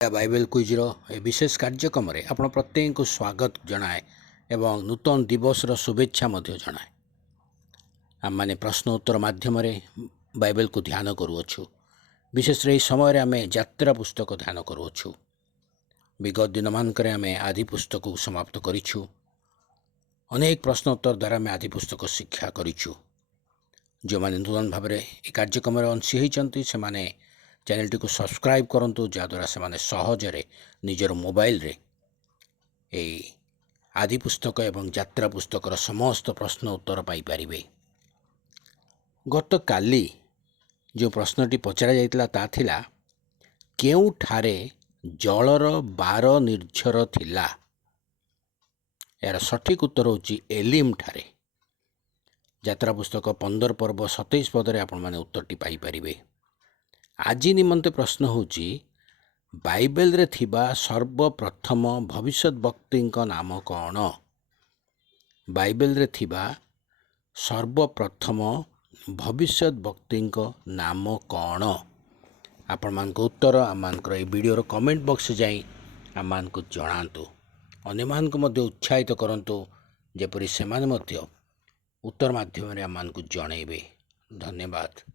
Bible କୁଇଜ୍ର ଏ ବିଶେଷ କାର୍ଯ୍ୟକ୍ରମରେ ଆପଣ ପ୍ରତ୍ୟେକଙ୍କୁ ସ୍ୱାଗତ ଜଣାଏ ଏବଂ ନୂତନ ଦିବସର ଶୁଭେଚ୍ଛା ମଧ୍ୟ ଜଣାଏ। ଆମମାନେ ପ୍ରଶ୍ନ ଉତ୍ତର ମାଧ୍ୟମରେ ବାଇବେଲକୁ ଧ୍ୟାନ କରୁଅଛୁ। ବିଶେଷରେ ଏହି ସମୟରେ ଆମେ ଯାତ୍ରା ପୁସ୍ତକ ଧ୍ୟାନ କରୁଅଛୁ। ବିଗତ ଦିନମାନଙ୍କରେ ଆମେ ଆଦି ପୁସ୍ତକକୁ ସମାପ୍ତ କରିଛୁ। ଅନେକ ପ୍ରଶ୍ନ ଉତ୍ତର ଦ୍ୱାରା ଆମେ ଆଦି ପୁସ୍ତକ ଶିକ୍ଷା କରିଛୁ। ଯେଉଁମାନେ ନୂତନ ଭାବରେ ଏ କାର୍ଯ୍ୟକ୍ରମରେ ଅଂଶୀ ହୋଇଛନ୍ତି ସେମାନେ ଚ୍ୟାନେଲଟିକୁ ସବସ୍କ୍ରାଇବ୍ କରନ୍ତୁ, ଯାହାଦ୍ୱାରା ସେମାନେ ସହଜରେ ନିଜର ମୋବାଇଲରେ ଏହି ଆଦି ପୁସ୍ତକ ଏବଂ ଯାତ୍ରା ପୁସ୍ତକର ସମସ୍ତ ପ୍ରଶ୍ନ ଉତ୍ତର ପାଇପାରିବେ। ଗତକାଲି ଯେଉଁ ପ୍ରଶ୍ନଟି ପଚରାଯାଇଥିଲା ତାହା ଥିଲା, କେଉଁଠାରେ ଜଳର 12 ନିର୍ଝର ଥିଲା? ଏହାର ସଠିକ୍ ଉତ୍ତର ହେଉଛି ଏଲିମ୍ ଠାରେ। ଯାତ୍ରା ପୁସ୍ତକ 15 ପର୍ବ 27 ପଦରେ ଆପଣମାନେ ଉତ୍ତରଟି ପାଇପାରିବେ। ଆଜି ନିମନ୍ତେ ପ୍ରଶ୍ନ ହେଉଛି, ବାଇବେଲରେ ଥିବା ସର୍ବପ୍ରଥମ ଭବିଷ୍ୟତ ବକ୍ତିଙ୍କ ନାମ କ'ଣ? ବାଇବେଲରେ ଥିବା ସର୍ବପ୍ରଥମ ଭବିଷ୍ୟତ ବକ୍ତିଙ୍କ ନାମ କ'ଣ? ଆପଣମାନଙ୍କ ଉତ୍ତର ଆମମାନଙ୍କର ଏହି ଭିଡ଼ିଓର କମେଣ୍ଟ ବକ୍ସରେ ଯାଇ ଆମମାନଙ୍କୁ ଜଣାନ୍ତୁ। ଅନ୍ୟମାନଙ୍କୁ ମଧ୍ୟ ଉତ୍ସାହିତ କରନ୍ତୁ, ଯେପରି ସେମାନେ ମଧ୍ୟ ଉତ୍ତର ମାଧ୍ୟମରେ ଆମମାନଙ୍କୁ ଜଣାଇବେ। ଧନ୍ୟବାଦ।